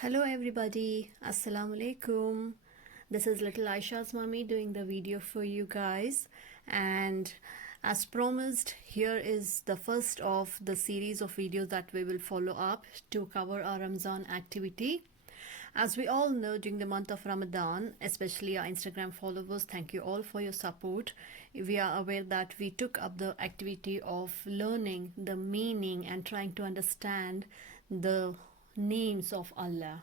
Hello everybody, Assalamu alaikum. This is little Aisha's mommy doing the video for you guys, and as promised, here is the first of the series of videos that we will follow up to cover our Ramzan activity. As we all know, during the month of Ramadan, especially our Instagram followers, thank you all for your support. We are aware that we took up the activity of learning the meaning and trying to understand the names of Allah.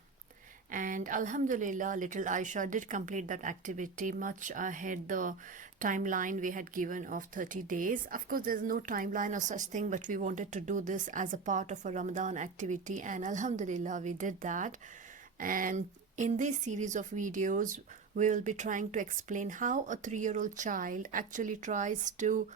And Alhamdulillah, little Aisha did complete that activity much ahead the timeline we had given of 30 days. Of course, there's no timeline or such thing, but we wanted to do this as a part of a Ramadan activity, and Alhamdulillah, we did that. And in this series of videos, we will be trying to explain how a 3-year-old child actually tries to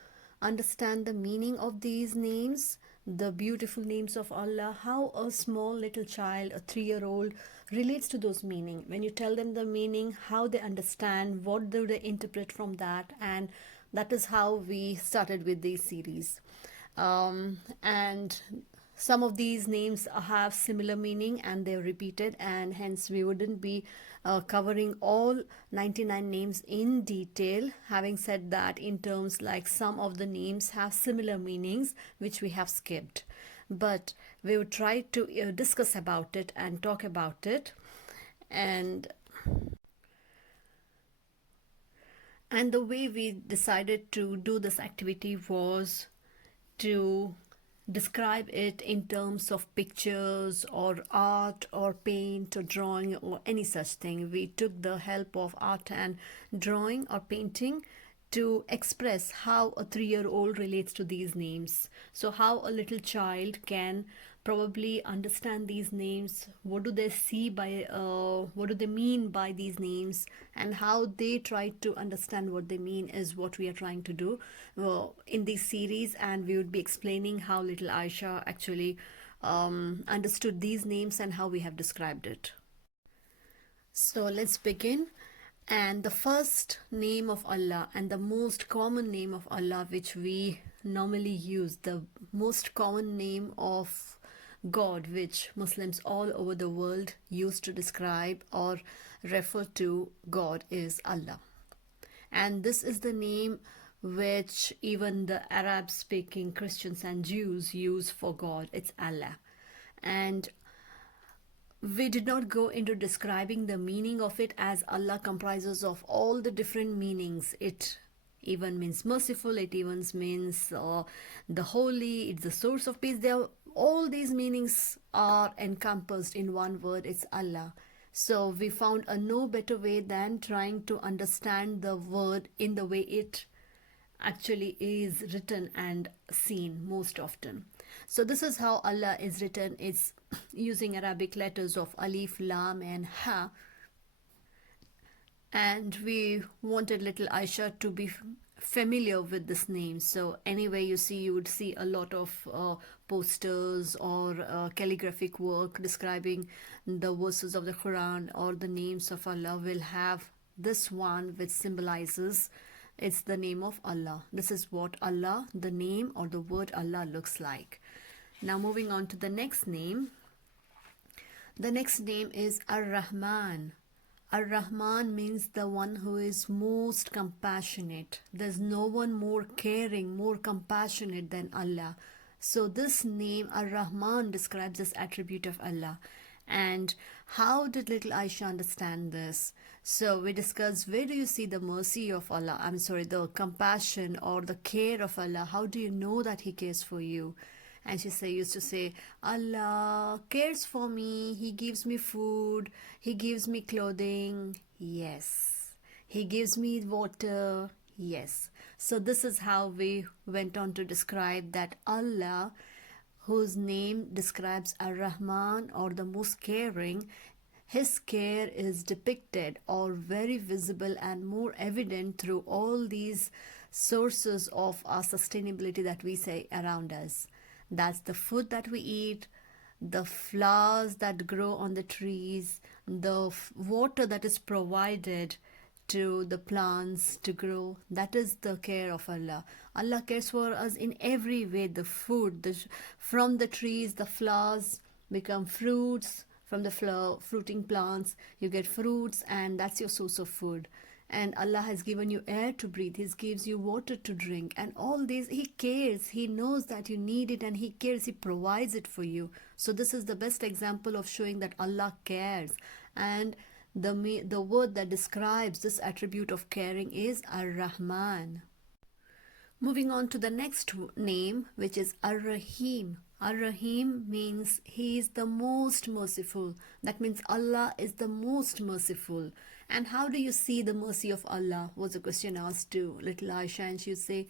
understand the meaning of these names, the beautiful names of Allah, how a small little child, a 3-year-old, relates to those meaning. When you tell them the meaning, how they understand, what do they interpret from that, and that is how we started with this series. And some of these names have similar meaning and they're repeated, and hence we wouldn't be covering all 99 names in detail. Having said that, in terms like some of the names have similar meanings which we have skipped, but we would try to discuss about it and talk about it. And the way we decided to do this activity was to describe it in terms of pictures or art or paint or drawing or any such thing. We took the help of art and drawing or painting to express how a 3-year-old relates to these names. So how a little child can probably understand these names, what do they see by what do they mean by these names, and how they try to understand what they mean is what we are trying to do in this series. And we would be explaining how little Aisha actually understood these names and how we have described it. So let's begin. And the first name of Allah and the most common name of Allah which we normally use, the most common name of God which Muslims all over the world use to describe or refer to God, is Allah. And this is the name which even the Arab speaking Christians and Jews use for God. It's Allah. And we did not go into describing the meaning of it, as Allah comprises of all the different meanings. It even means merciful, it even means the holy, it's the source of peace. All these meanings are encompassed in one word, it's Allah. So we found a no better way than trying to understand the word in the way it actually is written and seen most often. So this is how Allah is written. It's using Arabic letters of Alif, Lam and Ha. And we wanted little Aisha to be familiar with this name. So anyway, you would see a lot of posters or calligraphic work describing the verses of the Quran or the names of Allah will have this one which symbolizes it's the name of Allah. This is what Allah, the name or the word Allah, looks like. Now moving on to the next name. The next name is Ar-Rahman. Ar-Rahman means the one who is most compassionate. There's no one more caring, more compassionate than Allah. So this name Ar-Rahman describes this attribute of Allah. And how did little Aisha understand this? So we discussed, where do you see the mercy of Allah? The compassion or the care of Allah. How do you know that He cares for you? And she used to say, Allah cares for me. He gives me food. He gives me clothing. Yes. He gives me water. Yes. So this is how we went on to describe that Allah, whose name describes Ar-Rahman or the most caring, His care is depicted or very visible and more evident through all these sources of our sustainability that we say around us. That's the food that we eat, the flowers that grow on the trees, the water that is provided to the plants to grow. That is the care of Allah. Allah cares for us in every way. The food, from the trees, the flowers become fruits. from the fruiting plants you get fruits, and that's your source of food. And Allah has given you air to breathe, He gives you water to drink, and all these He cares, He knows that you need it, and He cares, He provides it for you. So this is the best example of showing that Allah cares. And the word that describes this attribute of caring is Ar-Rahman. Moving on to the next name, which is Ar-Rahim. Ar-Rahim means He is the most merciful. That means Allah is the most merciful. And how do you see the mercy of Allah, was a question asked to little Ayesha, and she would say,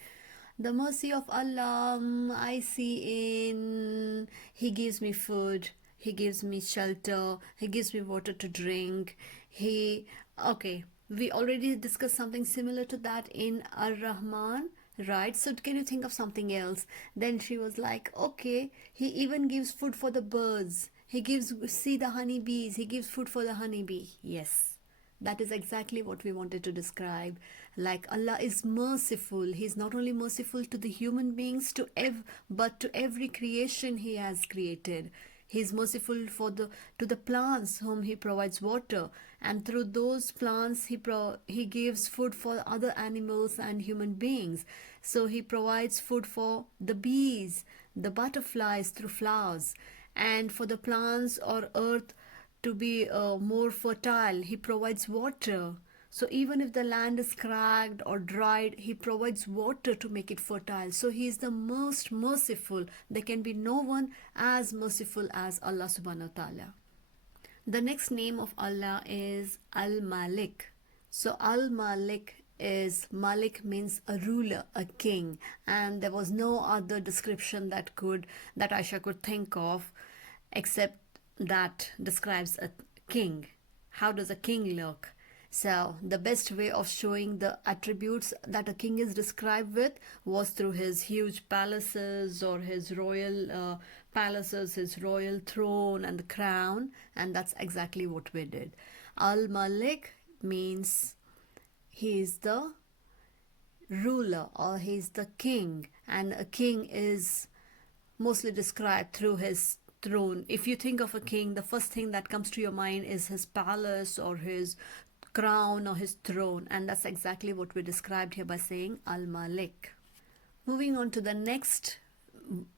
the mercy of Allah, I see in He gives me food, He gives me shelter, He gives me water to drink. Okay, we already discussed something similar to that in Ar-Rahman, right? So can you think of something else? Then she was like, okay, He even gives food for the birds. He gives, see the honeybees, He gives food for the honeybee. Yes. That is exactly what we wanted to describe. Like Allah is merciful. He's not only merciful to the human beings, but to every creation He has created. He's merciful to the plants whom He provides water, and through those plants He gives food for other animals and human beings. So He provides food for the bees, the butterflies through flowers, and for the plants or earth to be more fertile, He provides water. So even if the land is cracked or dried, He provides water to make it fertile. So He is the most merciful. There can be no one as merciful as Allah SWT. The next name of Allah is Al-Malik. So Al-Malik is, Malik means a ruler, a king, and there was no other description that Ayesha could think of except that describes a king. How does a king look? So the best way of showing the attributes that a king is described with was through his huge palaces, or his royal palaces, his royal throne and the crown, and that's exactly what we did. Al-Malik means he is the ruler, or he's the king, and a king is mostly described through his throne. If you think of a king, the first thing that comes to your mind is his palace or his crown or his throne, and that's exactly what we described here by saying Al-Malik. Moving on to the next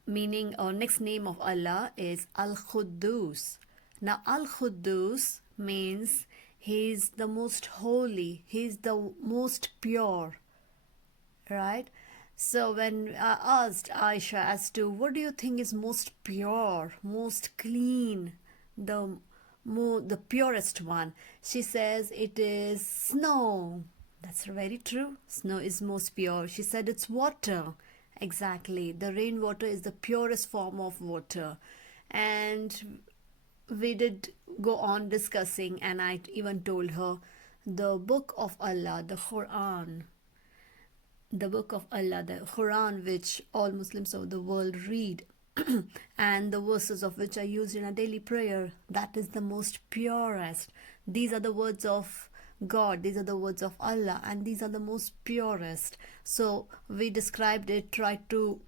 meaning or next name of Allah is Al-Quddus. Now Al-Quddus means He is the most holy, He is the most pure, right? So when I asked Ayesha as to what do you think is most pure, most clean, the purest one, she says it is snow. That's very true. Snow is most pure. She said it's water. Exactly. The rainwater is the purest form of water. And we did go on discussing, and I even told her the book of Allah, the Quran, the book of Allah, the Quran, which all Muslims of the world read and the verses of which are used in a daily prayer, that is the most purest. These are the words of God, these are the words of Allah, and these are the most purest. So we described it, tried to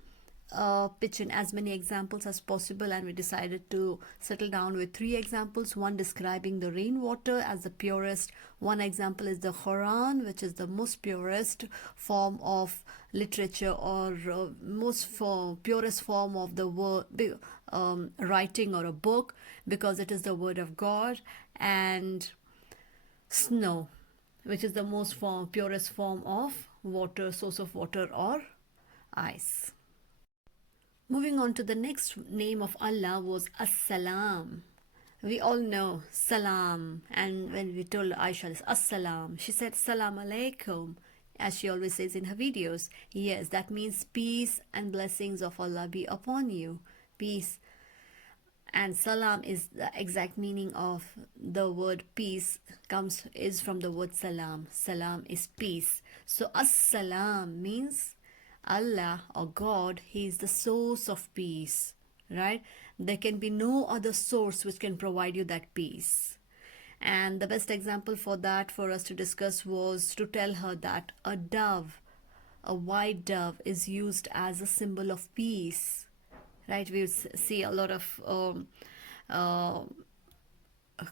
pitch in as many examples as possible, and we decided to settle down with 3 examples. One describing the rainwater as the purest. One example is the Quran, which is the most purest form of literature, or purest form of the word writing or a book, because it is the word of God. And snow, which is the most purest form of water, source of water or ice. Moving on to the next name of Allah was As-Salam. We all know Salam, and when we told Ayesha this As-Salam, she said Salam Alaikum, as she always says in her videos. Yes, that means peace and blessings of Allah be upon you. Peace. And Salam is the exact meaning of the word peace, is from the word Salam. Salam is peace. So As-Salam means Allah or God, He is the source of peace, right? There can be no other source which can provide you that peace. And the best example for that for us to discuss was to tell her that a dove, a white dove, is used as a symbol of peace, right? We see a lot of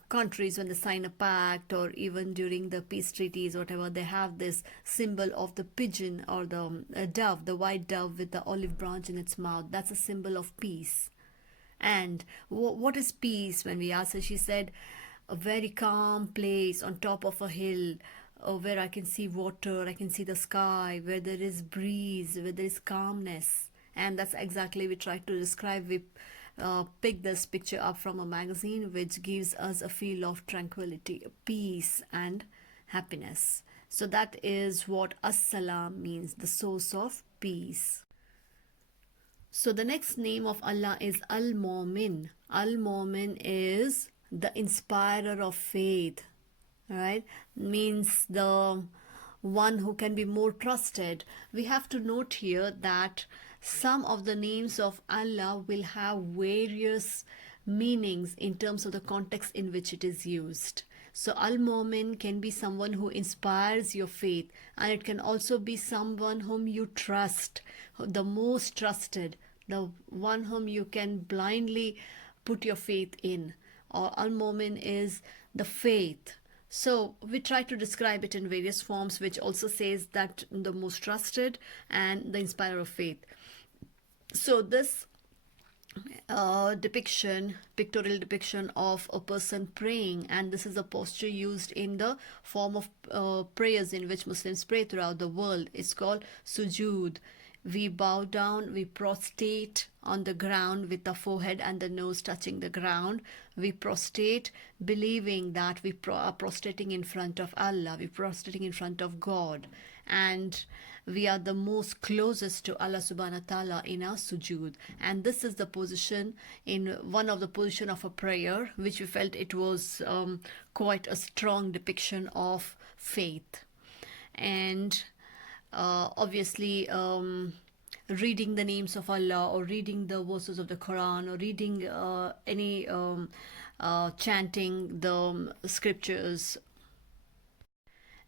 countries, when they sign a pact, or even during the peace treaties, whatever, they have this symbol of the pigeon or the dove, the white dove with the olive branch in its mouth. That's a symbol of peace. And what is peace? When we asked her, she said, a very calm place on top of a hill, where I can see water, I can see the sky, where there is breeze, where there is calmness. And that's exactly we try to describe. We pick this picture up from a magazine which gives us a feel of tranquility, peace, and happiness. So that is what As-Salam means, the source of peace. So the next name of Allah is Al-Mu'min. Al-Mu'min is the inspirer of faith, right? Means the one who can be more trusted. We have to note here that some of the names of Allah will have various meanings in terms of the context in which it is used. So Al-Mu'min can be someone who inspires your faith, and it can also be someone whom you trust, the most trusted, the one whom you can blindly put your faith in. Or Al-Mu'min is the faith. So we try to describe it in various forms, which also says that the most trusted and the inspirer of faith. So this pictorial depiction of a person praying, and this is a posture used in the form of prayers in which Muslims pray throughout the world. It's called sujood. We bow down, we prostrate on the ground with the forehead and the nose touching the ground. We prostrate believing that we are prostrating in front of Allah, we're prostrating in front of God, and we are the most closest to Allah subhanahu wa ta'ala in our sujood. And this is the position, in one of the position of a prayer, which we felt it was quite a strong depiction of faith. And obviously reading the names of Allah, or reading the verses of the Quran, or reading any chanting the scriptures.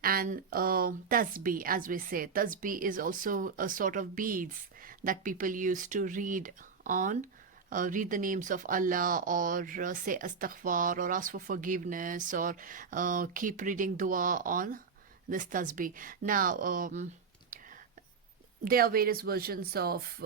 And tasbih, as we say, tasbih is also a sort of beads that people used to read on, read the names of Allah, or say astaghfar, or ask for forgiveness, or keep reading dua on this tasbih. Now there are various versions of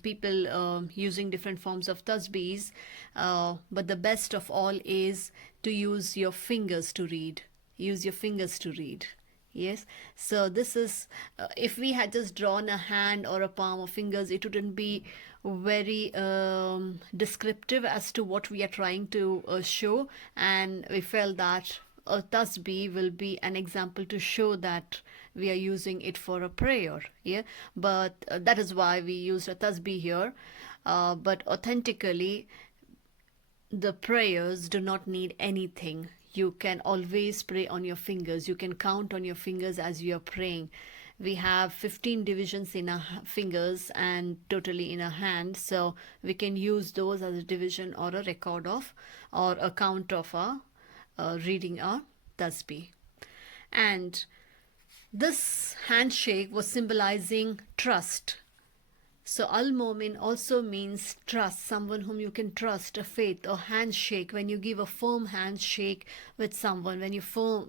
people using different forms of tasbihs, but the best of all is to use your fingers to read. Use your fingers to read. Yes. So this is, if we had just drawn a hand or a palm of fingers, it wouldn't be very descriptive as to what we are trying to show. And we felt that a tasbih will be an example to show that we are using it for a prayer. Yeah. But that is why we used a tasbih here. But authentically, the prayers do not need anything. You can always pray on your fingers. You can count on your fingers as you are praying. We have 15 divisions in our fingers and totally in our hand. So we can use those as a division or a record of, or a count of our reading our tasbih. And this handshake was symbolizing trust. So Al-Mu'min also means trust, someone whom you can trust, a faith, or handshake. When you give a firm handshake with someone, when you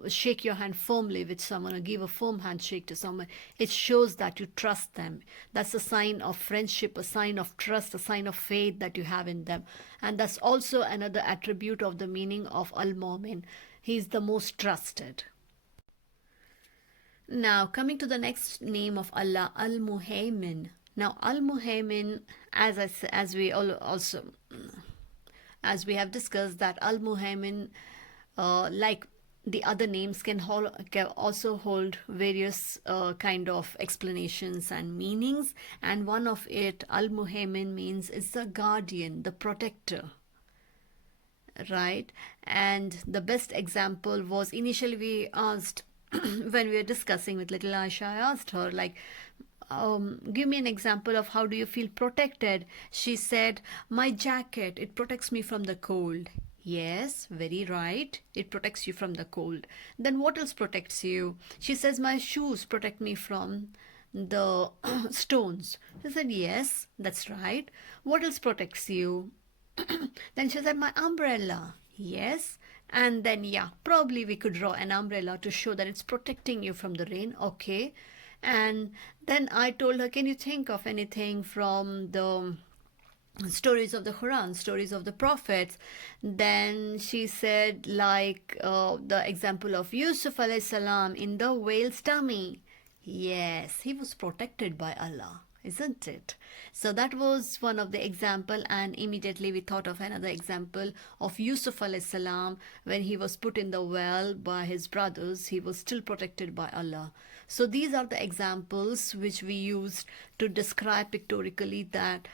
shake your hand firmly with someone, or give a firm handshake to someone, it shows that you trust them. That's a sign of friendship, a sign of trust, a sign of faith that you have in them. And that's also another attribute of the meaning of Al-Mu'min. He is the most trusted. Now, coming to the next name of Allah, Al-Muhaymin. Now, Al-Muhaymin, as we have discussed, that Al-Muhaymin, like the other names, can also hold various kind of explanations and meanings. And one of it, Al-Muhaymin, means it's the guardian, the protector. Right? And the best example was, initially we asked, when we were discussing with little Ayesha, I asked her, like, give me an example of how do you feel protected. She said, my jacket, it protects me from the cold. Yes, very right. It protects you from the cold. Then what else protects you? She says, my shoes protect me from the stones. I said, yes, that's right. What else protects you? Then she said, my umbrella. Yes. And then, yeah, probably we could draw an umbrella to show that it's protecting you from the rain. Okay. And then I told her, can you think of anything from the stories of the Quran, stories of the prophets? Then she said, like the example of Yusuf alayhi salam in the whale's tummy. Yes, he was protected by Allah, isn't it? So that was one of the example, and immediately we thought of another example of Yusuf alayhi salam when he was put in the well by his brothers. He was still protected by Allah. So these are the examples which we used to describe pictorially that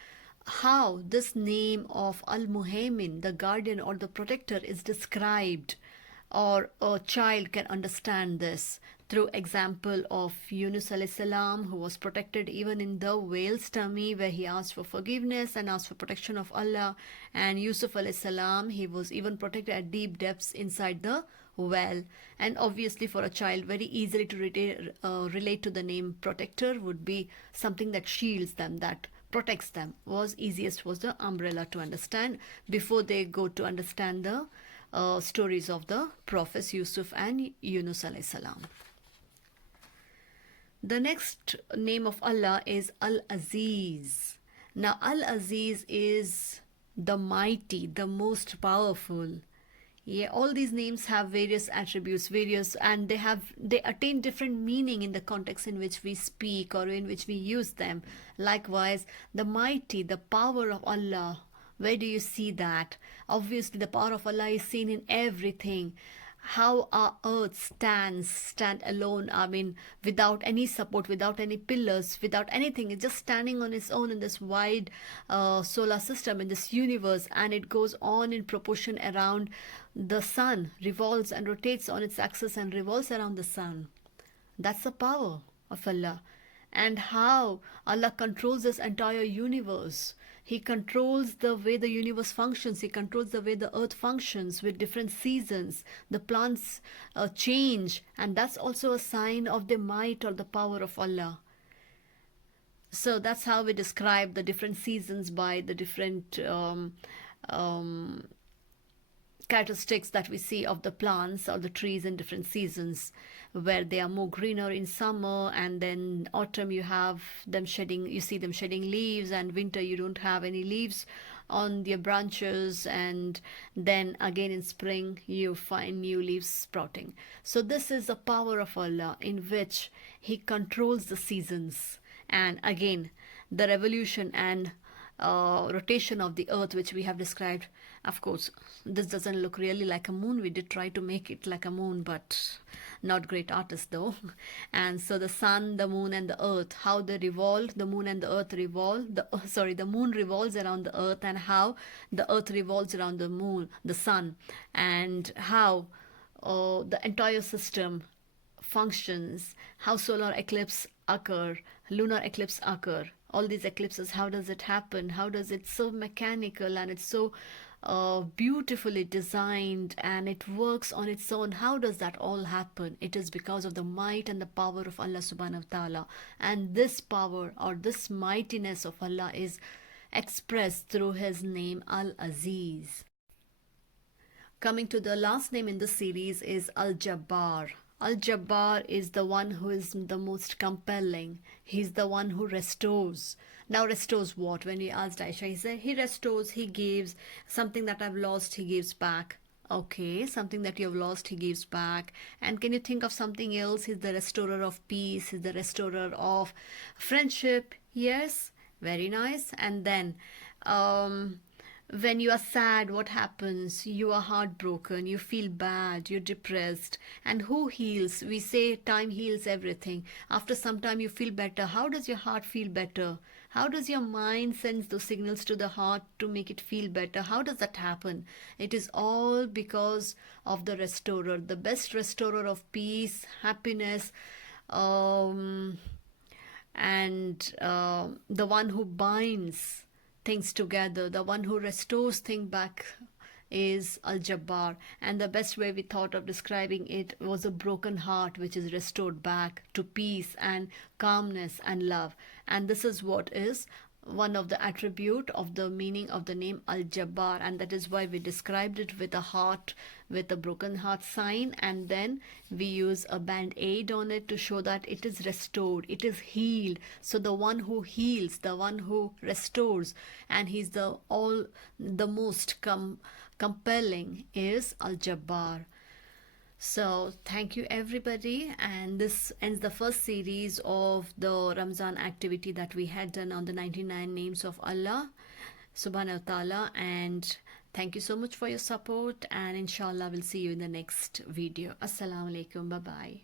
how this name of Al-Muhaimin, the guardian or the protector, is described, or a child can understand this through example of Yunus alayhi salam, who was protected even in the whale's tummy, where he asked for forgiveness and asked for protection of Allah. And Yusuf alayhi salam, he was even protected at deep depths inside the well. And obviously for a child, very easily to relate to the name protector would be something that shields them, that protects them. Was easiest was the umbrella to understand before they go to understand the stories of the prophets Yusuf and Yunus alayhi salam. The next name of Allah is Al-Aziz. Now Al-Aziz is the mighty, the most powerful. Yeah, all these names have various attributes, and they attain different meaning in the context in which we speak or in which we use them. Likewise, the mighty, the power of Allah. Where do you see that? Obviously, the power of Allah is seen in everything. How our earth stand alone, I mean, without any support, without any pillars, without anything. It's just standing on its own in this wide solar system, in this universe, and it goes on in proportion around the sun, revolves and rotates on its axis and revolves around the sun. That's the power of Allah. And how Allah controls this entire universe. He controls the way the universe functions. He controls the way the earth functions with different seasons. The plants change, and that's also a sign of the might or the power of Allah. So that's how we describe the different seasons by the different characteristics that we see of the plants or the trees in different seasons, where they are more greener in summer, and then autumn you see them shedding leaves, and winter you don't have any leaves on their branches, and then again in spring you find new leaves sprouting. So this is the power of Allah, in which He controls the seasons. And again, the revolution and rotation of the earth, which we have described. Of course, this doesn't look really like a moon. We did try to make it like a moon, but not great artists though. And so the sun, the moon, and the earth, how they revolve, the moon and the earth revolve. The moon revolves around the earth, and how the earth revolves around the moon, the sun, and how the entire system functions, how solar eclipse occur, lunar eclipse occur. All these eclipses, how does it happen? How does it so mechanical, and it's so beautifully designed, and it works on its own? How does that all happen? It is because of the might and the power of Allah subhanahu wa ta'ala. And this power or this mightiness of Allah is expressed through His name Al-Aziz. Coming to the last name in the series is Al-Jabbar. Al-Jabbar is the one who is the most compelling. He's the one who restores. Now restores what? When we asked Ayesha, he said he restores, he gives. Something that I've lost, he gives back. Okay, something that you have lost, he gives back. And can you think of something else? He's the restorer of peace. He's the restorer of friendship. Yes, very nice. And then when you are sad, what happens? You are heartbroken, you feel bad, you're depressed. And who heals? We say time heals everything. After some time you feel better. How does your heart feel better? How does your mind send those signals to the heart to make it feel better? How does that happen? It is all because of the restorer, the best restorer of peace, happiness, and the one who binds things together, the one who restores things back, is Al-Jabbar. And the best way we thought of describing it was a broken heart which is restored back to peace and calmness and love. And this is what is one of the attribute of the meaning of the name Al-Jabbar, and that is why we described it with a heart, with a broken heart sign, and then we use a band-aid on it to show that it is restored, it is healed. So the one who heals, the one who restores, and he's the most compelling is Al-Jabbar. So thank you everybody, and this ends the first series of the Ramzan activity that we had done on the 99 names of Allah subhanahu wa ta'ala. And thank you so much for your support, and inshallah we'll see you in the next video. Assalamu alaikum. Bye bye.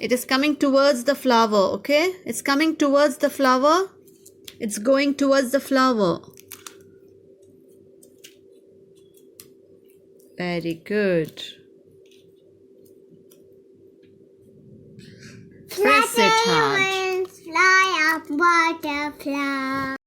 It is coming towards the flower, okay? It's coming towards the flower. It's going towards the flower. Very good. Press it hard. Fly up, butterfly.